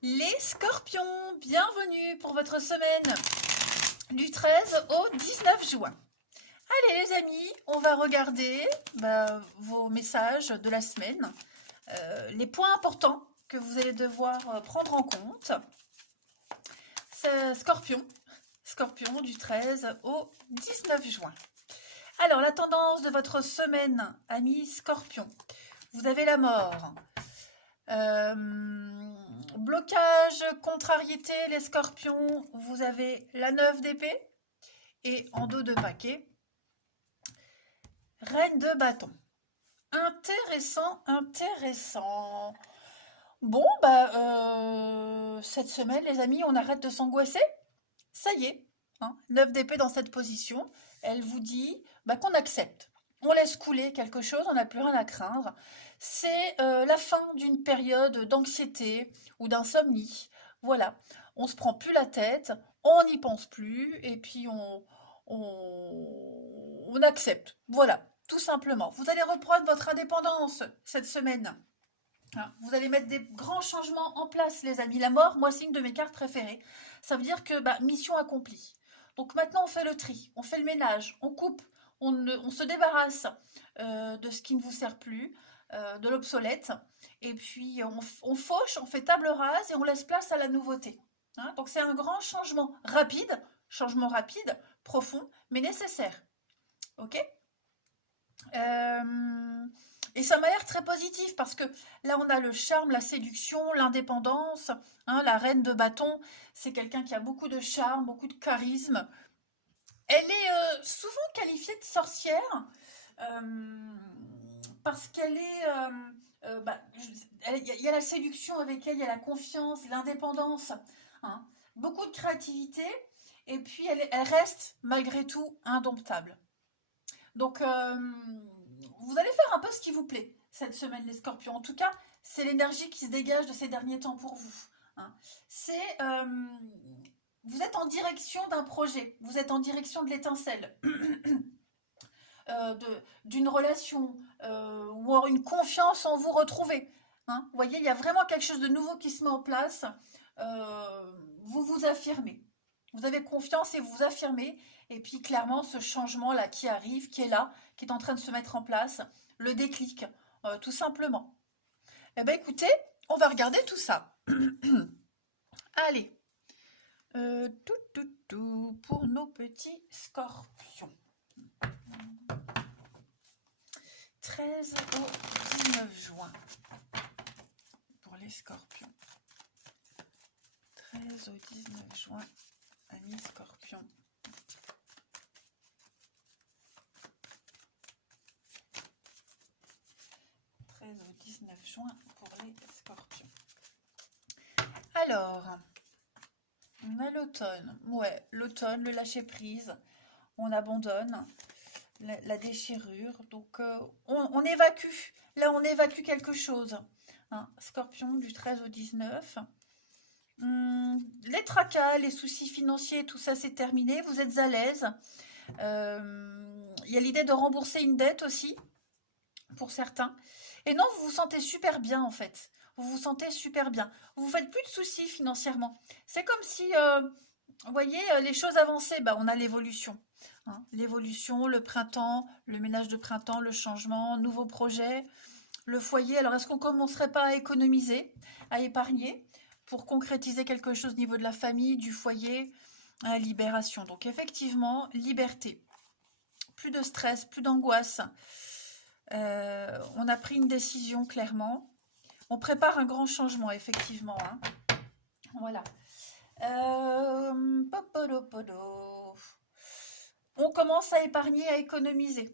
Les scorpions, bienvenue pour votre semaine du 13 au 19 juin. Allez les amis, on va regarder vos messages de la semaine, les points importants que vous allez devoir prendre en compte. Scorpion, Scorpion du 13 au 19 juin. Alors la tendance de votre semaine, amis Scorpion, vous avez la mort. Blocage, contrariété, les scorpions, vous avez la 9 d'épée et en dos de paquet, reine de bâton. Intéressant, intéressant. Bon, cette semaine, les amis, on arrête de s'angoisser. Ça y est, hein, 9 d'épée dans cette position, elle vous dit qu'on accepte. On laisse couler quelque chose, on n'a plus rien à craindre. C'est la fin d'une période d'anxiété ou d'insomnie. Voilà, on se prend plus la tête, on n'y pense plus et puis on accepte. Voilà, tout simplement. Vous allez reprendre votre indépendance cette semaine. Hein, vous allez mettre des grands changements en place, les amis. La mort, moi, c'est une de mes cartes préférées. Ça veut dire que mission accomplie. Donc maintenant, on fait le tri, on fait le ménage, on coupe, on se débarrasse de ce qui ne vous sert plus, de l'obsolète. Et puis, on fauche, on fait table rase et on laisse place à la nouveauté. Hein, donc c'est un grand changement rapide, profond, mais nécessaire. Ok. Et ça m'a l'air très positif parce que là, on a le charme, la séduction, l'indépendance. Hein, la reine de bâton, c'est quelqu'un qui a beaucoup de charme, beaucoup de charisme. Elle est souvent qualifiée de sorcière parce qu'elle est... il y a la séduction avec elle, il y a la confiance, l'indépendance. Hein, beaucoup de créativité et puis elle reste malgré tout indomptable. Donc, vous allez faire un peu ce qui vous plaît cette semaine, les scorpions. En tout cas, c'est l'énergie qui se dégage de ces derniers temps pour vous. Hein. Vous êtes en direction d'un projet, vous êtes en direction de l'étincelle, d'une relation, ou une confiance en vous retrouver. Hein. Vous voyez, il y a vraiment quelque chose de nouveau qui se met en place. Vous vous affirmez. Vous avez confiance et vous vous affirmez. Et puis clairement, ce changement-là qui arrive, qui est là, qui est en train de se mettre en place, le déclic, tout simplement. Eh bien écoutez, on va regarder tout ça. Allez, pour nos petits scorpions. 13 au 19 juin pour les scorpions. 13 au 19 juin, amis scorpions. Au 19 juin pour les scorpions. Alors, on a l'automne. Ouais, l'automne, le lâcher prise. On abandonne la déchirure. Donc, on évacue. Là, on évacue quelque chose. Hein, scorpion du 13 au 19. Les tracas, les soucis financiers, tout ça, c'est terminé. Vous êtes à l'aise. Il y a l'idée de rembourser une dette aussi, pour certains. Et non, vous vous sentez super bien en fait. Vous vous sentez super bien. Vous vous faites plus de soucis financièrement. C'est comme si, vous voyez, les choses avançaient. On a l'évolution. Hein. L'évolution, le printemps, le ménage de printemps, le changement, nouveaux projets, le foyer. Alors, est-ce qu'on commencerait pas à économiser, à épargner pour concrétiser quelque chose au niveau de la famille, du foyer, libération. Donc, effectivement, liberté. Plus de stress, plus d'angoisse. On a pris une décision clairement. On prépare un grand changement, effectivement. Hein. Voilà. On commence à épargner, à économiser.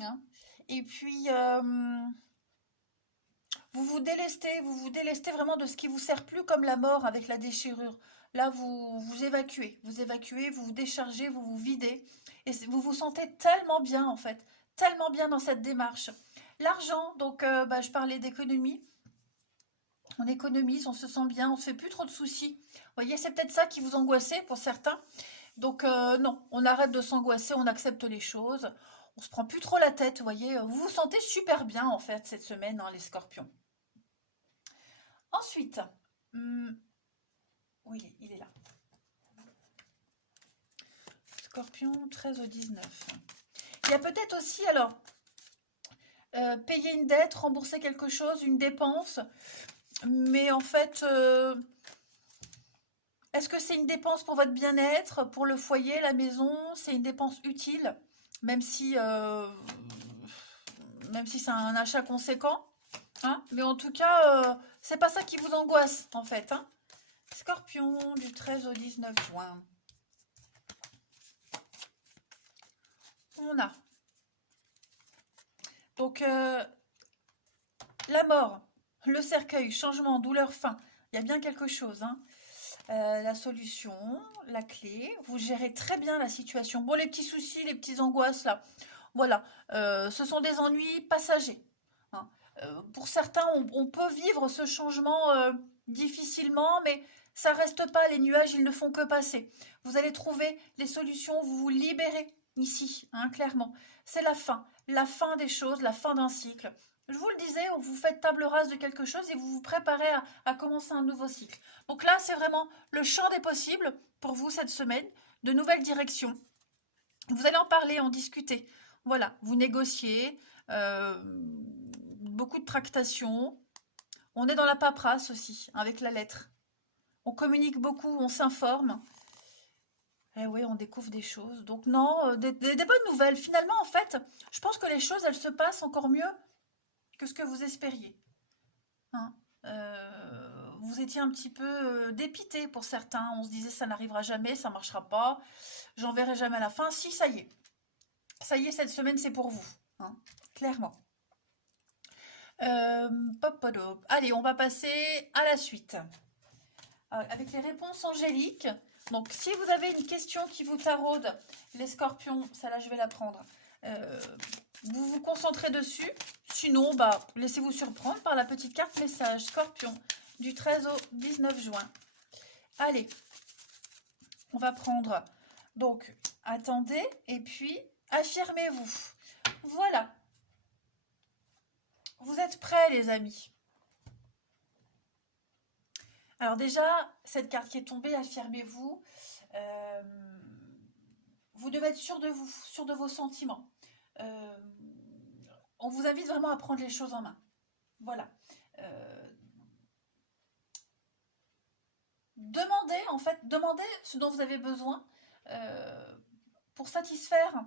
Hein. Et puis, vous vous délestez vraiment de ce qui vous sert plus, comme la mort avec la déchirure. Là, vous évacuez, vous vous déchargez, vous vous videz. Et vous vous sentez tellement bien, en fait. Tellement bien dans cette démarche. L'argent, donc je parlais d'économie. On économise, on se sent bien, on ne se fait plus trop de soucis. Vous voyez, c'est peut-être ça qui vous angoissait pour certains. Donc non, on arrête de s'angoisser, on accepte les choses. On se prend plus trop la tête, vous voyez. Vous vous sentez super bien en fait cette semaine, hein, les scorpions. Ensuite, Hmm, où il est là. Scorpion, 13 au 19. Il y a peut-être aussi, alors, payer une dette, rembourser quelque chose, une dépense. Mais en fait, est-ce que c'est une dépense pour votre bien-être, pour le foyer, la maison? C'est une dépense utile, même si, euh, même si c'est un achat conséquent. Hein, mais en tout cas, c'est pas ça qui vous angoisse, en fait. Hein. Scorpion, du 13 au 19 juin. On a. Donc, la mort, le cercueil, changement, douleur, fin. Il y a bien quelque chose. Hein. La solution, la clé. Vous gérez très bien la situation. Bon, les petits soucis, les petites angoisses, là. Voilà. Ce sont des ennuis passagers. Hein. Pour certains, on peut vivre ce changement difficilement, mais ça reste pas. Les nuages, ils ne font que passer. Vous allez trouver les solutions, vous vous libérez ici, hein, clairement. C'est la fin des choses, la fin d'un cycle. Je vous le disais, vous faites table rase de quelque chose et vous vous préparez à commencer un nouveau cycle. Donc là, c'est vraiment le champ des possibles pour vous cette semaine, de nouvelles directions. Vous allez en parler, en discuter. Voilà, vous négociez, beaucoup de tractations. On est dans la paperasse aussi, avec la lettre. On communique beaucoup, on s'informe. Eh oui, on découvre des choses. Donc non, des bonnes nouvelles. Finalement, en fait, je pense que les choses, elles se passent encore mieux que ce que vous espériez. Hein. Vous étiez un petit peu dépité pour certains. On se disait ça n'arrivera jamais, ça marchera pas, j'en verrai jamais à la fin. Si, ça y est. Ça y est, cette semaine, c'est pour vous. Hein, clairement. Allez, on va passer à la suite. Avec les réponses angéliques. Donc, si vous avez une question qui vous taraude, les scorpions, celle-là, je vais la prendre. Vous vous concentrez dessus. Sinon, bah, laissez-vous surprendre par la petite carte message. Scorpion, du 13 au 19 juin. Allez, on va prendre. Donc, attendez. Et puis, affirmez-vous. Voilà. Vous êtes prêts, les amis? Alors déjà, cette carte qui est tombée, affirmez-vous. Euh, vous devez être sûr de vous, sûr de vos sentiments. Euh, on vous invite vraiment à prendre les choses en main. Voilà. Demandez, en fait, demandez ce dont vous avez besoin pour satisfaire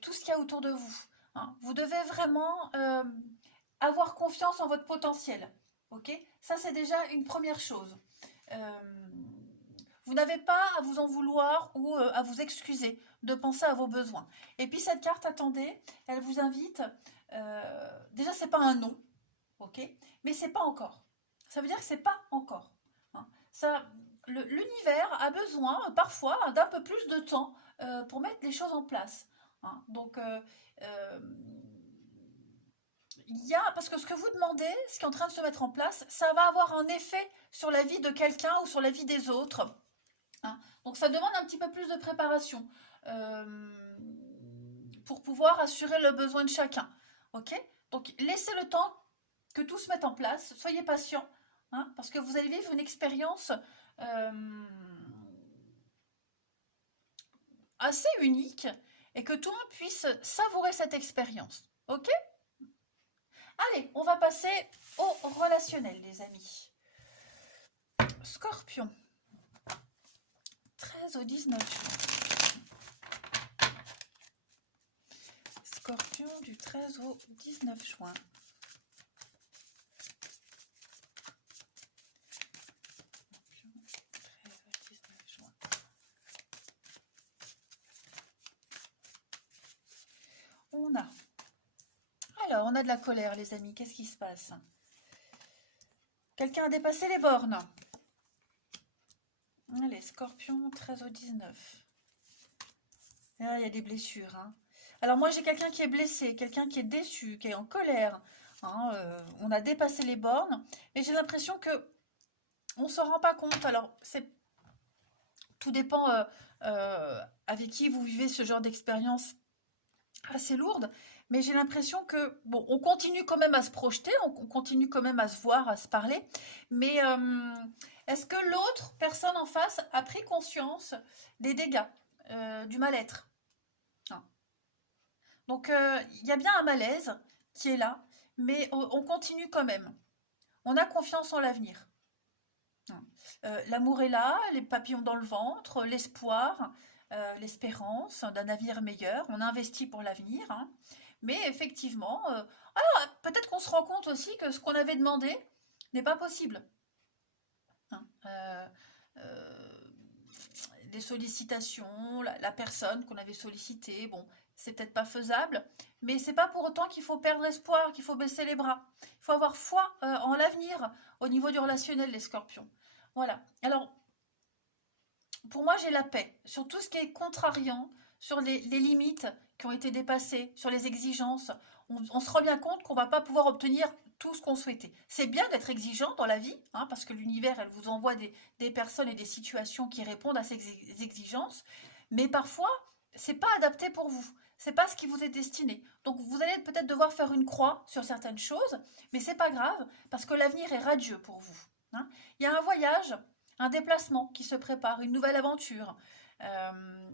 tout ce qu'il y a autour de vous. Hein. Vous devez vraiment avoir confiance en votre potentiel. Ok? Ça, c'est déjà une première chose. Euh, vous n'avez pas à vous en vouloir ou à vous excuser de penser à vos besoins. Et puis cette carte, attendez, elle vous invite. Déjà, c'est pas un non, ok? Mais c'est pas encore. Ça veut dire que c'est pas encore. Hein. Ça, l'univers a besoin parfois d'un peu plus de temps pour mettre les choses en place. Hein. Donc, il y a, parce que ce que vous demandez, ce qui est en train de se mettre en place, ça va avoir un effet sur la vie de quelqu'un ou sur la vie des autres. Hein. Donc ça demande un petit peu plus de préparation euh, pour pouvoir assurer le besoin de chacun. Ok? Donc laissez le temps que tout se mette en place, soyez patient, hein, parce que vous allez vivre une expérience assez unique et que tout le monde puisse savourer cette expérience. Ok? Allez, on va passer au relationnel, les amis. Scorpion. 13 au 19 juin. Scorpion du 13 au 19 juin. Scorpion, 13 au 19 juin. On a. Alors, on a de la colère, les amis. Qu'est-ce qui se passe? Quelqu'un a dépassé les bornes. Allez, Scorpion, 13 au 19. Ah, il y a des blessures. Hein. Alors moi, j'ai quelqu'un qui est blessé, quelqu'un qui est déçu, qui est en colère. Hein, on a dépassé les bornes. Et j'ai l'impression que on ne s'en rend pas compte. Alors, tout dépend avec qui vous vivez ce genre d'expérience assez lourde. mais j'ai l'impression que, bon, on continue quand même à se projeter, on continue quand même à se voir, à se parler, mais est-ce que l'autre personne en face a pris conscience des dégâts, du mal-être? Hein. Donc, il y a bien un malaise qui est là, mais on continue quand même. On a confiance en l'avenir. Hein. L'amour est là, les papillons dans le ventre, l'espoir, l'espérance d'un avenir meilleur. On investit pour l'avenir, hein. Mais effectivement, alors peut-être qu'on se rend compte aussi que ce qu'on avait demandé n'est pas possible. Hein. Des sollicitations, la personne qu'on avait sollicitée, bon, c'est peut-être pas faisable, mais c'est pas pour autant qu'il faut perdre espoir, qu'il faut baisser les bras. Il faut avoir foi en l'avenir au niveau du relationnel, les scorpions. Voilà. Alors, pour moi, j'ai la paix sur tout ce qui est contrariant, sur les limites qui ont été dépassées, sur les exigences. On se rend bien compte qu'on ne va pas pouvoir obtenir tout ce qu'on souhaitait. C'est bien d'être exigeant dans la vie, hein, parce que l'univers, elle vous envoie des personnes et des situations qui répondent à ces exigences, mais parfois, c'est pas adapté pour vous. C'est pas ce qui vous est destiné. Donc, vous allez peut-être devoir faire une croix sur certaines choses, mais c'est pas grave, parce que l'avenir est radieux pour vous. Hein. Il y a un voyage, un déplacement qui se prépare, une nouvelle aventure. Euh,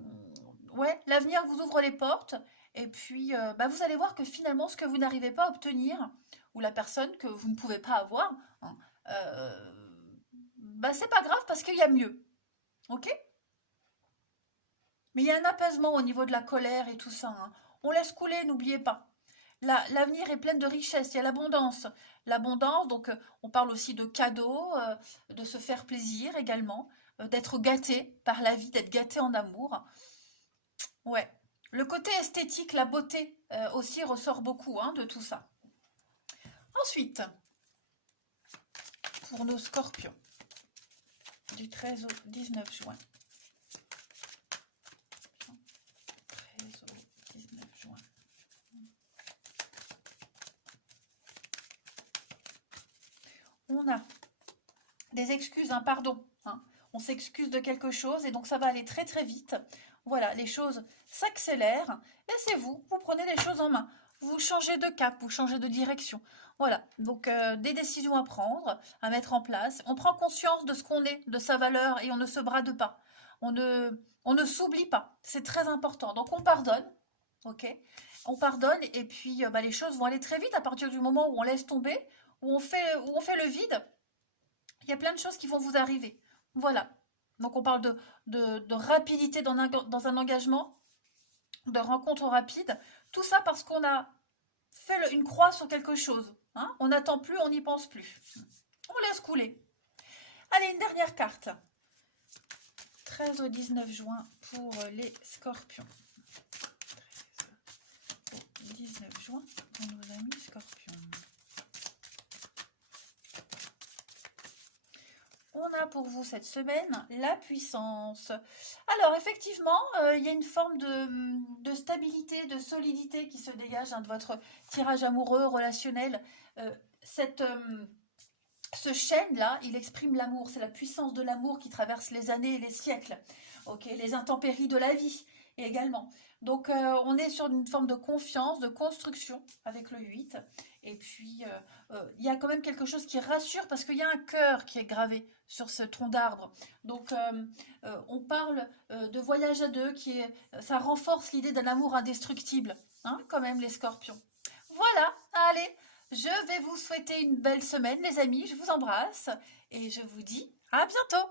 ouais, l'avenir vous ouvre les portes et puis bah, vous allez voir que finalement ce que vous n'arrivez pas à obtenir ou la personne que vous ne pouvez pas avoir, hein, bah c'est pas grave parce qu'il y a mieux. Ok? Mais il y a un apaisement au niveau de la colère et tout ça. Hein. On laisse couler, n'oubliez pas. L'avenir est plein de richesses, il y a l'abondance. L'abondance, donc on parle aussi de cadeaux, de se faire plaisir également, d'être gâté par la vie, d'être gâté en amour. Ouais. Le côté esthétique, la beauté aussi ressort beaucoup hein, de tout ça. Ensuite, pour nos scorpions, du 13 au 19 juin. 13 au 19 juin. On a des excuses, un pardon. Hein. On s'excuse de quelque chose et donc ça va aller très très vite. Voilà, les choses s'accélèrent. Laissez-vous, vous prenez les choses en main. Vous changez de cap, vous changez de direction. Voilà, donc des décisions à prendre, à mettre en place. On prend conscience de ce qu'on est, de sa valeur et on ne se brade pas. On ne s'oublie pas. C'est très important. Donc on pardonne, ok? On pardonne et puis bah, les choses vont aller très vite à partir du moment où on laisse tomber, où on fait le vide. Il y a plein de choses qui vont vous arriver. Voilà. Donc on parle de rapidité dans un engagement, de rencontre rapide. Tout ça parce qu'on a fait une croix sur quelque chose. Hein. On n'attend plus, on n'y pense plus. On laisse couler. Allez, une dernière carte. 13 au 19 juin pour les scorpions. 13 au 19 juin pour nos amis scorpions. On a pour vous cette semaine la puissance. Alors effectivement, il y a une forme de stabilité, de solidité qui se dégage hein, de votre tirage amoureux, relationnel. Ce chêne-là, il exprime l'amour. C'est la puissance de l'amour qui traverse les années et les siècles. Ok, les intempéries de la vie également. Donc on est sur une forme de confiance, de construction avec le 8. Et puis il y a quand même quelque chose qui rassure parce qu'il y a un cœur qui est gravé sur ce tronc d'arbre. Donc on parle de voyage à deux, ça renforce l'idée d'un amour indestructible, hein, quand même les scorpions. Voilà, allez, je vais vous souhaiter une belle semaine les amis, je vous embrasse et je vous dis à bientôt.